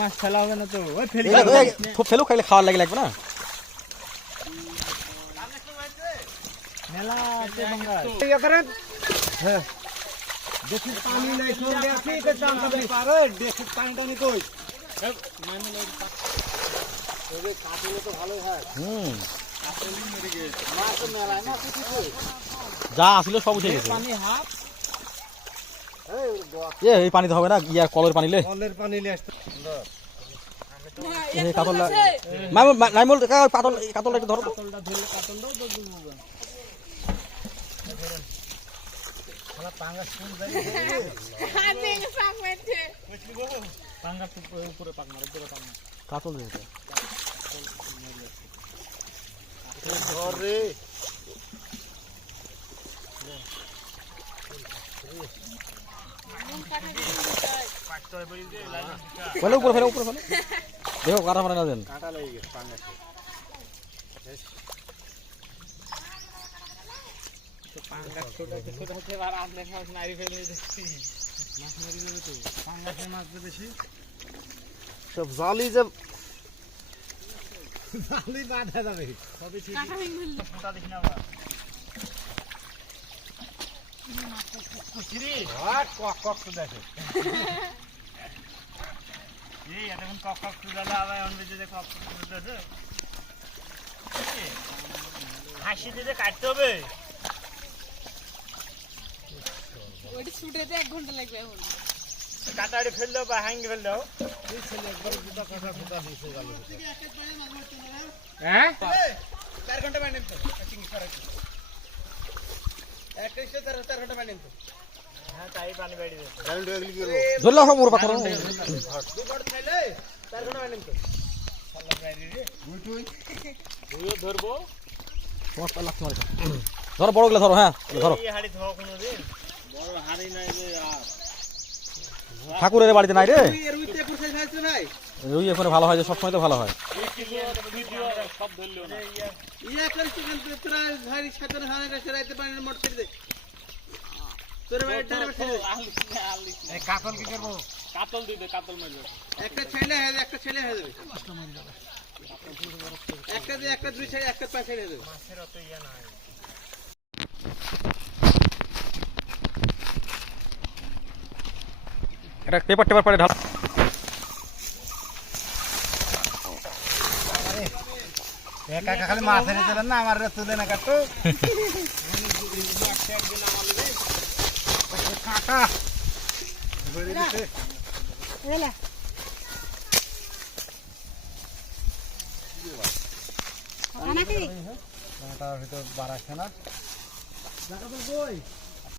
মাছ ফেলা হবে না তো ফেলু খাইলে খাওয়ার লাগবে না মেলা আছে দেখি পানি নাই সঙ্গে আছে এটা জানতে পারে দেখি পানি টানি কই কাটলে তো ভালোই হয় মাছ মেলায় না কিছু যা আসিল সব উঠে গেছে পানি হাফ এই পানিতে হবে না ইয়া কলের পানিলে কলের পানি নিয়ে আসতে কাতল কাতলটা একটু ধরো কাতলটা ধরলে কাতলটাও তো ডুববে পাঙ্গাস ফুল পাঙ্গাস উপরে পাক মারে উপরে পাক মারে কাতল দিতে ধর রে ফেলে উপরে ফেলে দেখো কাটা ফাটা না দেন কাঁটা লেগে গেছে পাঙ্গাসে পাঙ্গাস ছোট হচ্ছে আর আসলে মাছ নারী ফেলে দিচ্ছি মাছ মারি যাবে তো পাঙ্গাসের মাছ তো বেশি সব জালি যে জালি বাঁধা যাবে সবই ঠিক ফোঁটা দেখি না কক কক তো দেখে এই এতক্ষণ কক কক তুলে আবার অন্য যে কক কক তুলতেছে হাসি দিতে কাটতে হবে ওইটা ছুটেতে 1 ঘন্টা লাগবে এখন কাটাড়ি ফেল দাও বা হ্যাঙ্গি ফেল দাও এই ছেলে একবার দুটা কাঁটা ফুটা দিয়েছে গেল হ্যাঁ 4 ঘন্টা বানিয়ে তো কাটিং করে একটা ইসে 4 ঘন্টা বানিয়ে তো হ্যাঁ তাই পানি বেড়ে দে ডাউন ডগলি গেল ধরলা সব মোর পাথর দু ঘন্টা খাইলে 4 ঘন্টা বানিয়ে তো আল্লাহ বাইরে রে গুটুই তুইও ধরবো তোমার পালা তোমার ধরো বড় গুলো ধরো হ্যাঁ ধরো এই হাড়ি ধোয়া কোনোদিন বড় হাড়ি নাই যে আর ঠাকুরের বাড়িতে নাই রে এর উইতে কোথায় খাইছে ভাই রুই এখানে ভালো হয় যে সবসময় তো ভালো হয় সব ধরলো না ইয়া করিস কিন্তু তোরা ভারী সাতন হানে গেছে রাইতে পানির মোটর ছেড়ে দে তোর ভাই ডারে বসে এই কাতল কি করব কাতল দিবে কাতল মারবে একটা ছেলে হয়ে যাবে একটা দুই ছেলে একটা পাঁচ ছেলে হয়ে যাবে মাছের অত ইয়া নাই এটা পেপার টেপার পরে ঢাল একা খালি মাছ এনে দিলেন না আমার তুলে না কাটো কাটা ভিতর বাড়াচ্ছে না